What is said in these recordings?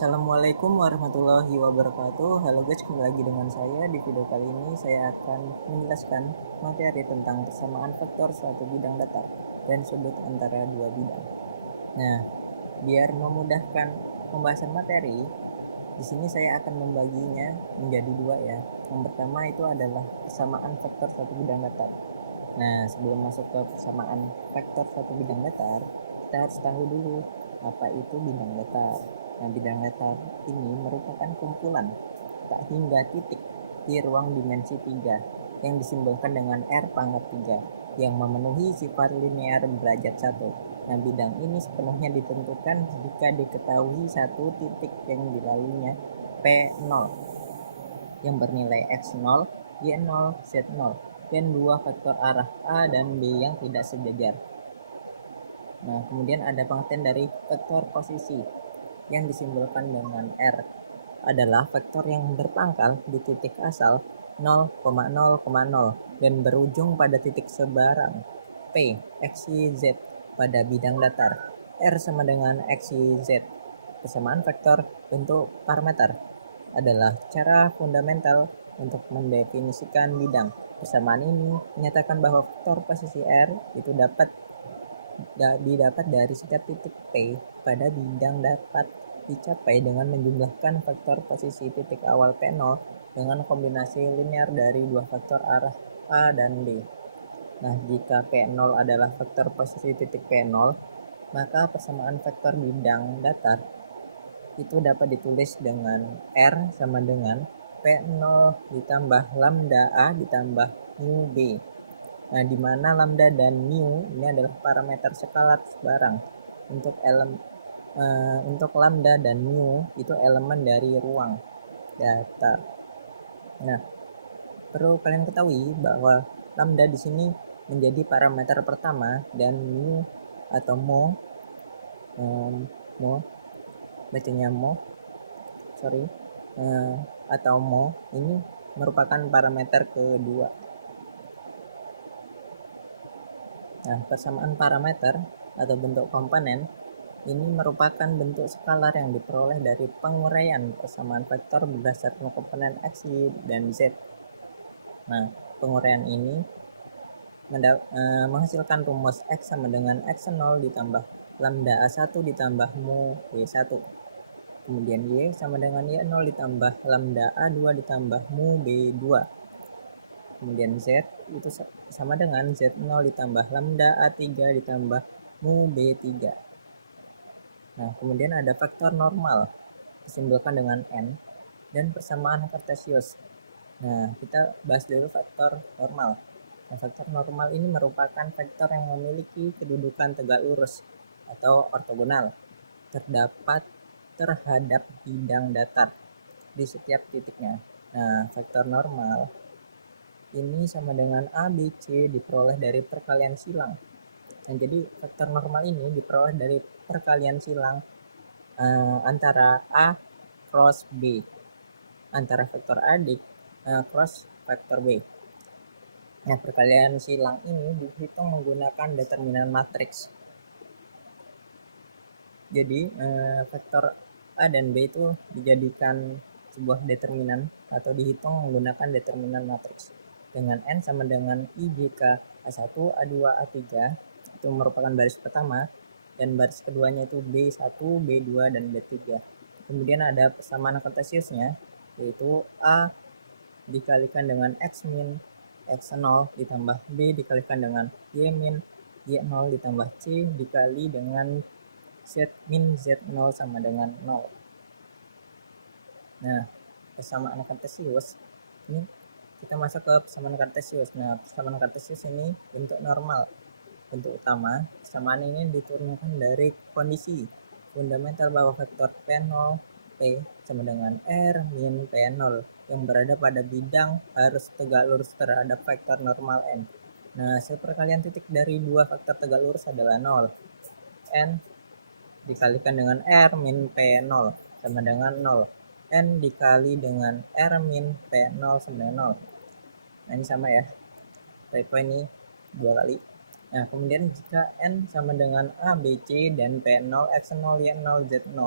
Assalamualaikum warahmatullahi wabarakatuh. Halo guys, kembali lagi dengan saya. Di video kali ini saya akan menjelaskan materi tentang persamaan vektor suatu bidang datar dan sudut antara dua bidang. Nah, biar memudahkan pembahasan materi, di sini saya akan membaginya menjadi dua ya. Yang pertama itu adalah persamaan vektor suatu bidang datar. Nah, sebelum masuk ke persamaan vektor suatu bidang datar, kita harus tahu dulu apa itu bidang datar. Nah, bidang datar ini merupakan kumpulan tak hingga titik di ruang dimensi 3 yang disimbolkan dengan R pangkat 3 yang memenuhi sifat linear derajat 1. Nah, bidang ini sepenuhnya ditentukan jika diketahui satu titik yang dilaluinya P0 yang bernilai X0, Y0, Z0 dan dua vektor arah A dan B yang tidak sejajar. Nah, kemudian ada pengertian dari vektor posisi yang disimbolkan dengan R adalah vektor yang berpangkal di titik asal 0,0,0 dan berujung pada titik sebarang P, X, Y, Z pada bidang datar. R sama dengan X, Y, Z. Persamaan vektor bentuk parameter adalah cara fundamental untuk mendefinisikan bidang. Persamaan ini menyatakan bahwa vektor posisi R itu didapat dari setiap titik P pada bidang dapat dicapai dengan menjumlahkan vektor posisi titik awal P0 dengan kombinasi linear dari dua vektor arah A dan B. Nah, jika P0 adalah vektor posisi titik P0, maka persamaan vektor bidang datar itu dapat ditulis dengan R sama dengan P0 ditambah lambda A ditambah mu B. Nah, di mana lambda dan mu ini adalah parameter skalar sebarang. Untuk lambda dan mu itu elemen dari ruang datar. Nah, perlu kalian ketahui bahwa lambda di sini menjadi parameter pertama dan mu atau mo bacanya mo atau mo ini merupakan parameter kedua. Nah, persamaan parameter atau bentuk komponen ini merupakan bentuk skalar yang diperoleh dari penguraian persamaan vektor berdasarkan komponen X, Y, dan Z. Nah, penguraian ini menghasilkan rumus X sama dengan X0 ditambah lambda A1 ditambah mu Y1. Kemudian Y sama dengan Y0 ditambah lambda A2 ditambah mu B2. Kemudian Z itu sama dengan Z0 ditambah lambda A3 ditambah mu B3. Nah, kemudian ada faktor normal disimbolkan dengan N dan persamaan kartesius. Nah, kita bahas dulu faktor normal. Nah, faktor normal ini merupakan vektor yang memiliki kedudukan tegak lurus atau ortogonal terdapat terhadap bidang datar di setiap titiknya. Nah, faktor normal ini sama dengan A, B, C diperoleh dari perkalian silang. Nah, jadi faktor normal ini diperoleh dari perkalian silang antara A cross B, antara vektor A cross vektor B. Nah, perkalian silang ini dihitung menggunakan determinan matriks. Jadi vektor A dan B itu dijadikan sebuah determinan atau dihitung menggunakan determinan matriks dengan N sama dengan I jika A1, A2, A3 itu merupakan baris pertama dan baris keduanya itu B1, B2, dan B3. Kemudian ada persamaan kartesiusnya yaitu A dikalikan dengan X min X0 ditambah B dikalikan dengan Y min Y0 ditambah C dikali dengan Z min Z0 sama dengan 0. Nah, persamaan kartesius ini kita masuk ke persamaan kartesius. Nah, persamaan kartesius ini bentuk normal, bentuk utama. Persamaan ini diturunkan dari kondisi fundamental bahwa vektor P0 P sama dengan R min P0 yang berada pada bidang harus tegak lurus terhadap vektor normal N. Nah, hasil perkalian titik dari dua vektor tegak lurus adalah 0. N dikalikan dengan R min P0 sama dengan 0. N dikali dengan R min P0 sama dengan 0. Nah, ini sama ya. Typo ini dua kali. Nah, kemudian jika N sama dengan A, B, C, dan P0, X0, Y0, Z0,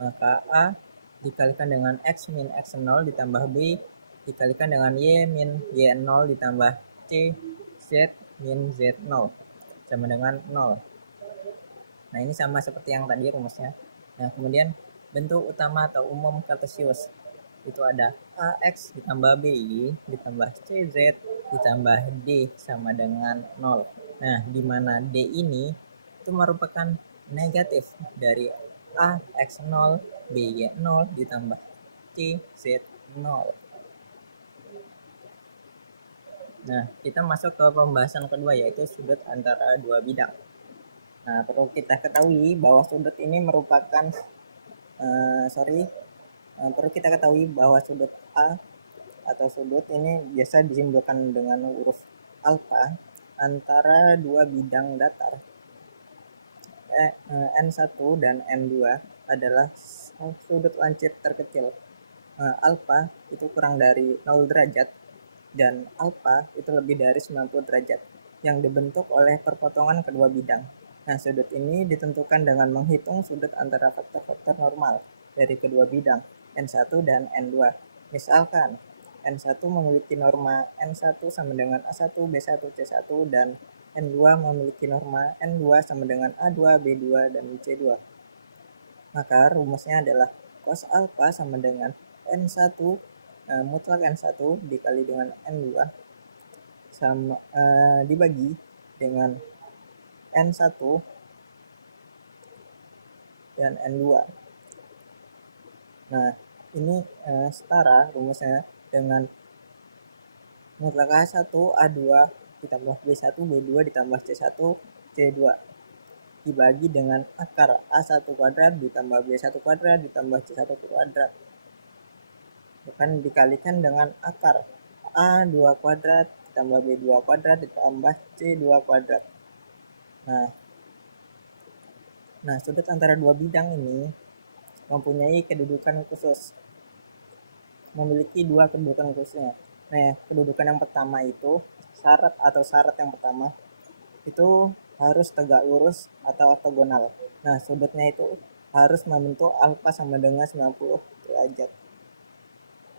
maka A dikalikan dengan X min X0 ditambah B dikalikan dengan Y min Y0 ditambah C Z min Z0 sama dengan 0. Nah, ini sama seperti yang tadi rumusnya. Nah, kemudian bentuk utama atau umum kartesius itu ada AX ditambah BY ditambah CZ ditambah D sama dengan 0. Nah, di mana D ini itu merupakan negatif dari AX0 BY0 ditambah CZ0. Nah, kita masuk ke pembahasan kedua yaitu sudut antara dua bidang. Nah, perlu kita ketahui bahwa sudut ini merupakan perlu kita ketahui bahwa sudut A atau sudut ini biasa disimbolkan dengan huruf alfa antara dua bidang datar N1 dan N2 adalah sudut lancip terkecil. Alfa itu kurang dari 0 derajat dan alfa itu lebih dari 90 derajat yang dibentuk oleh perpotongan kedua bidang. Nah, sudut ini ditentukan dengan menghitung sudut antara faktor-faktor normal dari kedua bidang N1 dan N2. Misalkan N1 memiliki norma N1 sama dengan A1, B1, C1 dan N2 memiliki norma N2 sama dengan A2, B2 dan C2. Maka rumusnya adalah cos alfa sama dengan N1 mutlak N1 dikali dengan N2 sama dibagi dengan N1 dan N2. Nah, ini setara rumusnya dengan mutlak A1 A2 ditambah B1 B2 ditambah C1 C2 dibagi dengan akar A1 kuadrat ditambah B1 kuadrat ditambah C1 kuadrat bukan dikalikan dengan akar A2 kuadrat ditambah B2 kuadrat ditambah C2 kuadrat. Nah, sudut antara dua bidang ini mempunyai kedudukan khusus, memiliki dua kedudukan khususnya. Nah, kedudukan yang pertama itu syarat yang pertama itu harus tegak lurus atau ortogonal. Nah, sudutnya itu harus membentuk alfa sama dengan 90 derajat.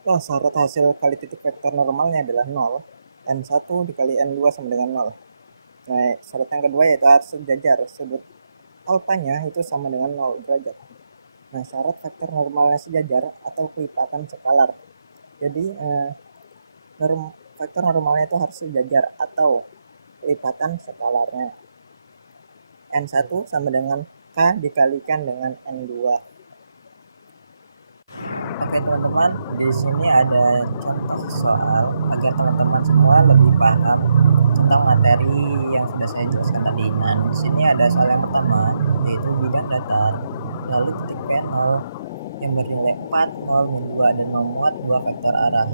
Nah, syarat hasil kali titik vektor normalnya adalah 0. N1 dikali N2 sama dengan 0. Nah, syarat yang kedua yaitu harus sejajar. Sudut alfanya itu sama dengan 0 derajat. Nah, syarat vektor normalnya sejajar atau kelipatan skalar. Jadi, vektor normalnya itu harus sejajar atau kelipatan skalarnya. N1 sama dengan K dikalikan dengan N2. Oke teman-teman, di sini ada contoh soal agar teman-teman semua lebih paham tentang materi yang sudah saya jelaskan tadi. Nah, di sini ada soal yang pertama yaitu bidang datar, lalu titik P0 yang bernilai 4, 0, min 2 dan memuat dua vektor arah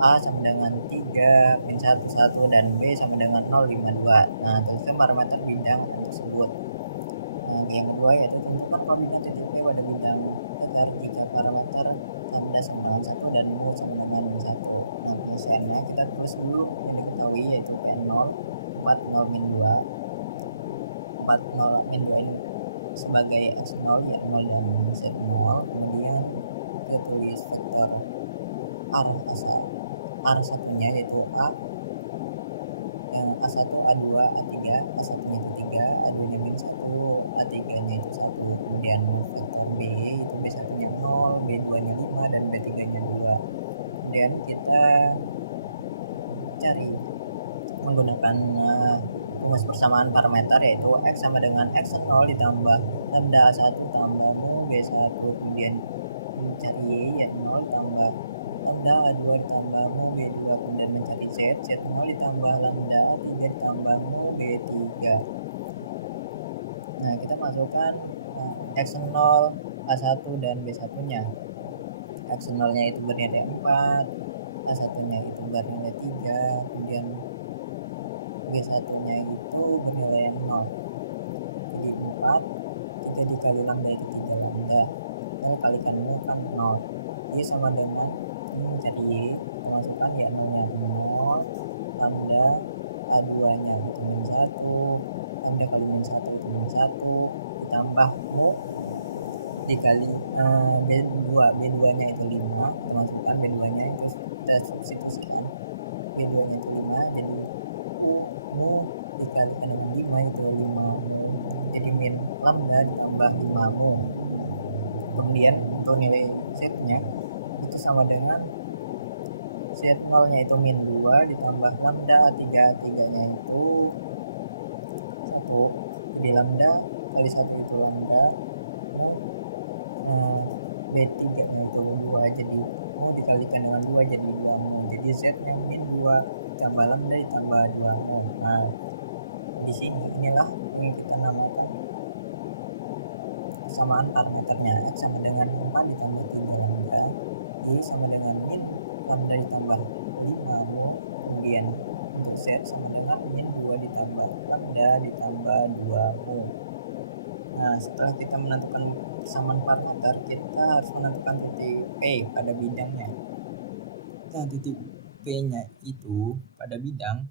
A sama dengan 3, min 1, 1 dan B sama dengan 0, 5, 2. Nah, tentukan parameter bidang tersebut. Nah, yang kedua yaitu tentukan koordinat titik P pada bidang datar jika parameter lambda sama dengan 1 dan mu sama dengan 1. Nah, penyelesaiannya kita tulis dulu yang diketahui yaitu P0 4, 0, min 2 4, 0, min 2 ini sebagai X0 yaitu 0 dan Z0. Kemudian kita tulis vektor arah satunya yaitu A, yang A1, A2, A3, A1 nya itu 3, A2 nya min 1, A3 nya itu 1. Kemudian vektor B itu B1 nya 0, B2 nya 5 dan B3 nya 2. Kemudian kita cari menggunakan rumus persamaan parameter yaitu X sama dengan X0 ditambah lambda A1 tambah mu B1, kemudian mencari Y yaitu 0 ditambah lambda A2 ditambah mu B2, kemudian mencari Z0 ditambah lambda A3 ditambah mu B3. Nah, kita masukkan X0, A1 dan B1 nya. X0 nya itu bernilai 4, A1 nya itu bernilai 3, kemudian B1 nya itu bernilai 0. Jadi 4, 3 dikali lambda itu 3 lambda, kita kalikan mu kan 0. Y sama dengan ini mencari Y, kita masukkan ya 0 nya 0, lambda A2 nya itu min 1, lambda kali min 1 itu min 1, ditambah mu dikali B2 nya itu 5, masukkan B2 nya itu kita substitusikan, B2 nya itu 5, jadi mu dikalikan dengan 5 itu 5 jadi min lambda ditambah 5 mu. Kemudian untuk nilai z nya itu sama dengan z0 nya itu min 2 ditambah lambda 3 nya itu 1, jadi lambda kali 1 itu lambda, B3 nya itu 2, jadi mu dikalikan dengan 2 jadi 2 mu, jadi z nya min 2 ditambah lambda ditambah 2 mu. Nah di sini inilah yang kita namakan persamaan parameternya. X sama dengan 5 ditambah 3 lambda, Y sama dengan min lambda ditambah 5 mu, kemudian untuk Z sama dengan min 2 ditambah lambda ditambah 2 mu. Nah setelah kita menentukan persamaan parameter, kita harus menentukan titik P pada bidangnya. Nah titik P nya itu pada bidang,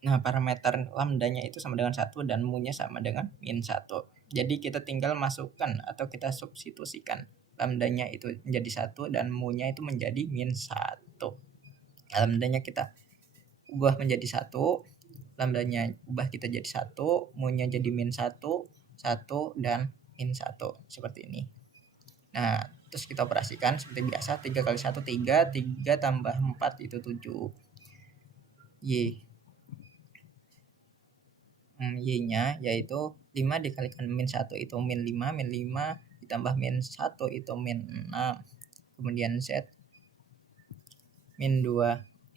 nah parameter lambdanya itu sama dengan 1 dan mu nya sama dengan min 1. Jadi kita tinggal masukkan atau kita substitusikan lambdanya itu menjadi 1 dan mu nya itu menjadi min 1. Lambdanya kita ubah menjadi 1, lambdanya ubah kita jadi 1, mu nya jadi min 1, 1 dan min 1 seperti ini. Nah terus kita operasikan seperti biasa, 3 kali 1 3, 3 tambah 4 itu 7, Y nya yaitu 5 dikalikan min 1 itu min 5, min 5 ditambah min 1 itu min 6, kemudian Z min 2, 1,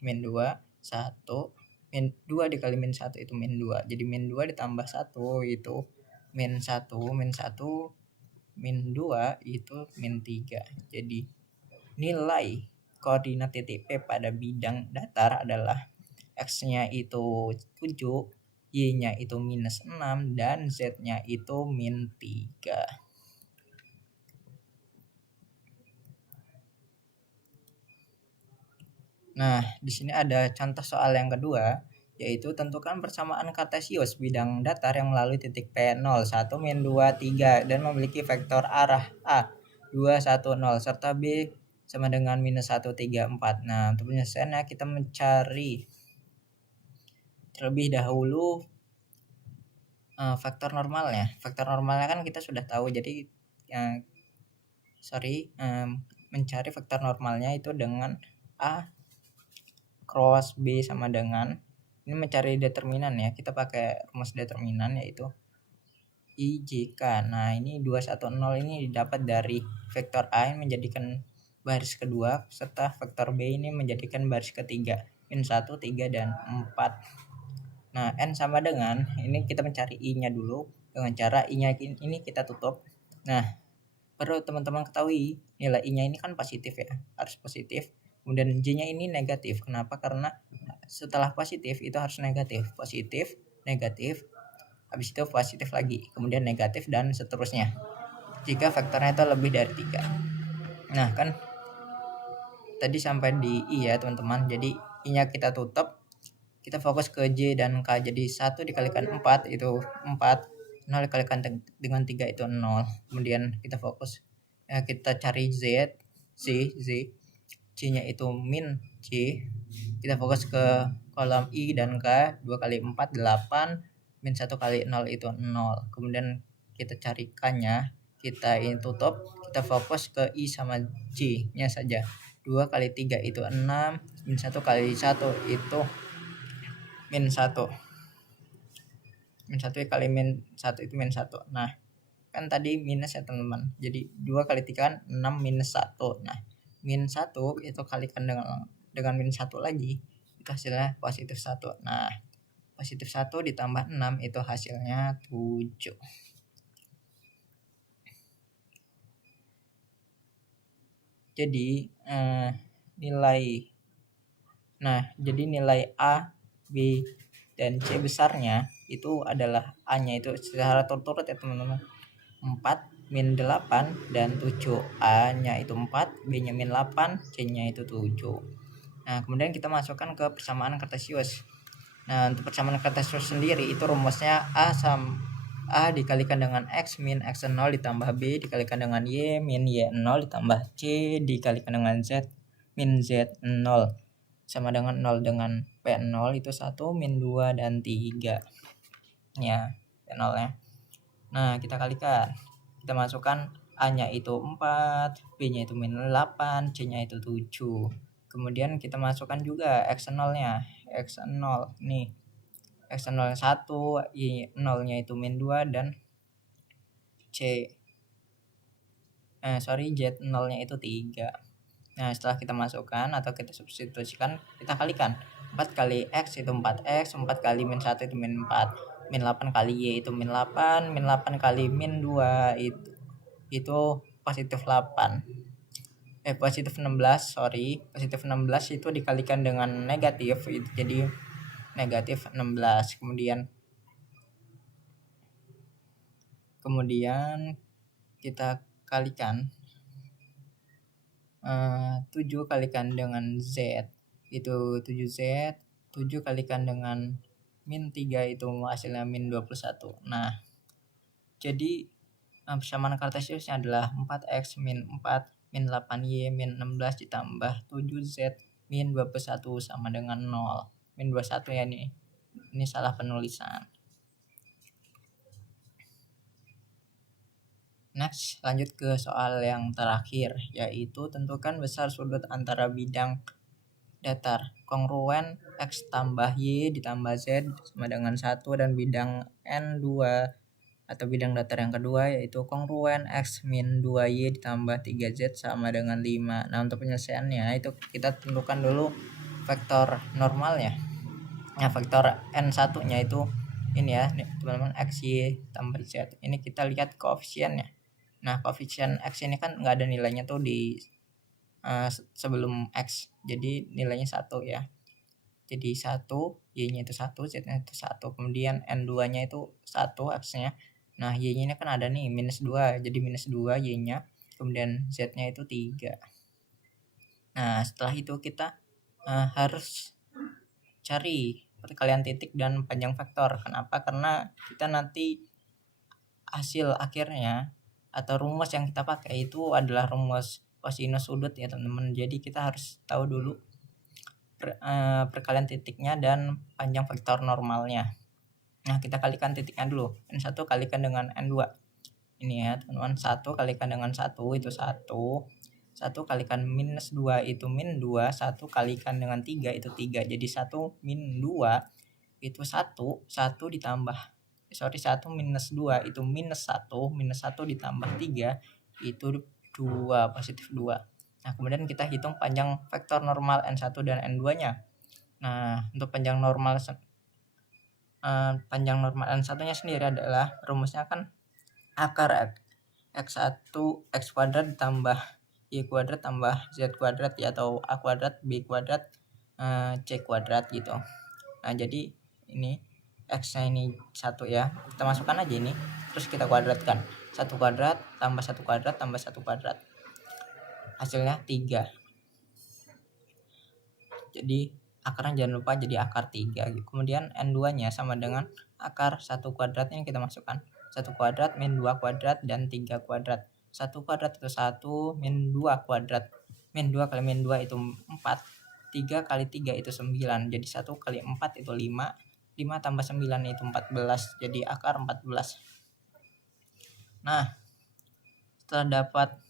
min 2 dikali min 1 itu min 2, jadi min 2 ditambah 1 itu min 1, min 1 min 2 itu min 3. Jadi nilai koordinat titik P pada bidang datar adalah X nya itu 7, Y nya itu minus 6, dan Z nya itu min 3. Nah di sini ada contoh soal yang kedua, yaitu tentukan persamaan kartesius bidang datar yang melalui titik P0 1 min 2 3 dan memiliki vektor arah A 2 1 0 serta B sama dengan minus 1 3 4. Nah untuk penyelesaiannya kita mencari terlebih dahulu faktor normalnya. Faktor normalnya kan kita sudah tahu, jadi mencari faktor normalnya itu dengan A cross B sama dengan, ini mencari determinan ya, kita pakai rumus determinan yaitu I jika. Nah ini 210 ini didapat dari vektor A yang menjadikan baris kedua serta vektor B ini menjadikan baris ketiga, min 1 3 dan 4. Nah N sama dengan, ini kita mencari I nya dulu dengan cara I nya ini kita tutup. Nah perlu teman-teman ketahui nilai I nya ini kan positif ya, harus positif. Kemudian J nya ini negatif. Kenapa? Karena setelah positif itu harus negatif, positif, negatif, habis itu positif lagi, kemudian negatif dan seterusnya jika vektornya itu lebih dari 3. Nah kan tadi sampai di I ya teman-teman, jadi I nya kita tutup, kita fokus ke J dan K, jadi 1 dikalikan 4 itu 4, 0 dikalikan dengan 3 itu 0. Kemudian kita fokus, kita cari Z, J nya itu min J, kita fokus ke kolom I dan K, 2 kali 4 8, min 1 kali 0 itu 0. Kemudian kita cari K nya, kita ini tutup, kita fokus ke I sama J nya saja, 2 kali 3 itu 6, min 1 kali 1 itu min 1, min 1 kali min 1 itu min 1. Nah kan tadi minus ya teman-teman, jadi 2 kali 3 kan 6 minus 1. Nah min 1 itu kalikan dengan min 1 lagi, itu hasilnya positif 1. Nah positif 1 ditambah 6 itu hasilnya 7. Jadi jadi nilai A, B, dan C besarnya itu adalah A nya itu secara turut-turut ya teman-teman, 4, min 8, dan 7. A nya itu 4, B nya min 8, C nya itu 7. Nah kemudian kita masukkan ke persamaan kartesius. Nah untuk persamaan kartesius sendiri itu rumusnya A sama A dikalikan dengan X min X0 ditambah B dikalikan dengan Y min Y0 ditambah C dikalikan dengan Z min Z0 sama dengan 0 dengan P0 itu 1 min 2 dan 3 ya P0 nya. Nah kita kalikan, kita masukkan A nya itu 4, B nya itu min 8, C nya itu 7. Kemudian kita masukkan juga X0 nya, X0 nih, X0 nya 1, Y0 nya itu min 2 dan Z0 nya itu 3. Nah setelah kita masukkan atau kita substitusikan, kita kalikan 4 kali X itu 4X, 4 kali min 1 itu min 4, min 8 kali Y itu min 8, min 8 kali min 2 itu positif 8, positif 16, positif 16 itu dikalikan dengan negatif, itu jadi negatif 16. Kemudian kita kalikan 7 kalikan dengan Z itu 7Z, 7 kalikan dengan min 3 itu hasilnya min 21. Nah jadi persamaan kartesiusnya adalah 4X min 4 min 8Y min 16 ditambah 7Z min 21 sama dengan 0. Min 21 ya nih. Ini salah penulisan. Next, lanjut ke soal yang terakhir, yaitu tentukan besar sudut antara bidang datar kongruen X tambah Y ditambah Z sama dengan 1 dan bidang N2 atau bidang datar yang kedua yaitu kongruen X min 2Y ditambah 3Z sama dengan 5. Nah untuk penyelesaiannya itu kita tentukan dulu vektor normalnya. Nah vektor N1 nya itu ini ya teman-teman, XY tambah Z. Ini kita lihat koefisiennya. Nah koefisien X ini kan nggak ada nilainya tuh di sebelum X, jadi nilainya 1 ya. Jadi 1, Y-nya itu 1, Z-nya itu 1. Kemudian N2-nya itu 1 X-nya. Nah, Y-nya ini kan ada nih minus 2, jadi minus 2 Y-nya. Kemudian Z-nya itu 3. Nah, setelah itu kita harus cari perkalian titik dan panjang vektor. Kenapa? Karena kita nanti hasil akhirnya atau rumus yang kita pakai itu adalah rumus kosinus sudut ya teman-teman. Jadi kita harus tahu dulu perkalian titiknya dan panjang vektor normalnya. Nah kita kalikan titiknya dulu, N1 kalikan dengan N2 ini ya teman-teman, 1 kalikan dengan 1 itu 1, 1 kalikan minus 2 itu min 2, 1 kalikan dengan 3 itu 3, jadi 1 min 2 itu 1 ditambah 1 minus 2 itu minus 1, minus 1 ditambah 3 itu 2, positif 2. Nah kemudian kita hitung panjang vektor normal N1 dan N2 nya. Nah untuk panjang normal N1 nya sendiri adalah rumusnya kan akar X1 X kuadrat ditambah Y kuadrat tambah Z kuadrat ya, atau A kuadrat B kuadrat C kuadrat gitu. Nah jadi ini X nya ini 1 ya, kita masukkan aja ini terus kita kuadratkan, 1 kuadrat tambah 1 kuadrat tambah 1 kuadrat hasilnya 3. Jadi akarnya jangan lupa jadi akar 3. Kemudian N2 nya sama dengan akar 1 kuadrat yang kita masukkan, 1 kuadrat min 2 kuadrat dan 3 kuadrat. 1 kuadrat itu 1 min 2 kuadrat, min 2 kali min 2 itu 4, 3 kali 3 itu 9, jadi 1 kali 4 itu 5, 5 tambah 9 itu 14, jadi akar 14. Nah setelah dapat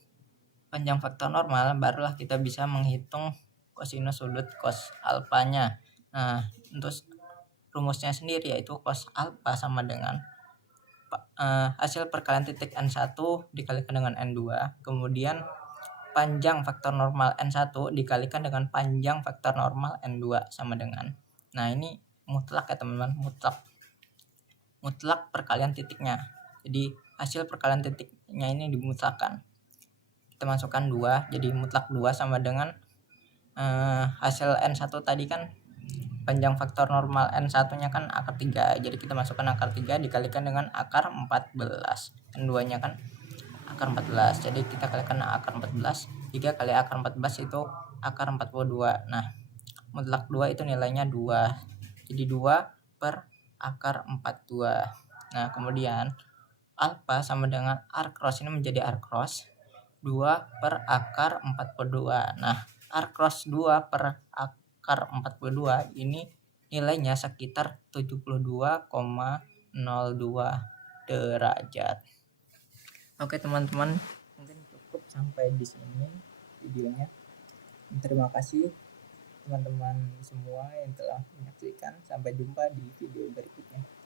panjang vektor normal, barulah kita bisa menghitung kosinus sudut cos alfanya. Nah untuk rumusnya sendiri yaitu cos alfa sama dengan hasil perkalian titik N1 dikalikan dengan N2, kemudian panjang vektor normal N1 dikalikan dengan panjang vektor normal N2 sama dengan, nah ini mutlak ya teman-teman, mutlak perkalian titiknya. Jadi hasil perkalian titiknya ini dimutlakkan, kita masukkan 2, jadi mutlak 2 sama dengan hasil N1 tadi kan panjang faktor normal N1 nya kan akar 3, jadi kita masukkan akar 3 dikalikan dengan akar 14, N2 nya kan akar 14, jadi kita kalikan akar 14, 3 kali akar 14 itu akar 42. Nah mutlak 2 itu nilainya 2, jadi 2 per akar 42. Nah kemudian alfa sama dengan arc cross ini menjadi arc cross 2 per akar 42. Nah, arc cross 2 per akar 42 ini nilainya sekitar 72,02 derajat. Oke teman-teman, mungkin cukup sampai di sini videonya. Terima kasih teman-teman semua yang telah menyaksikan. Sampai jumpa di video berikutnya.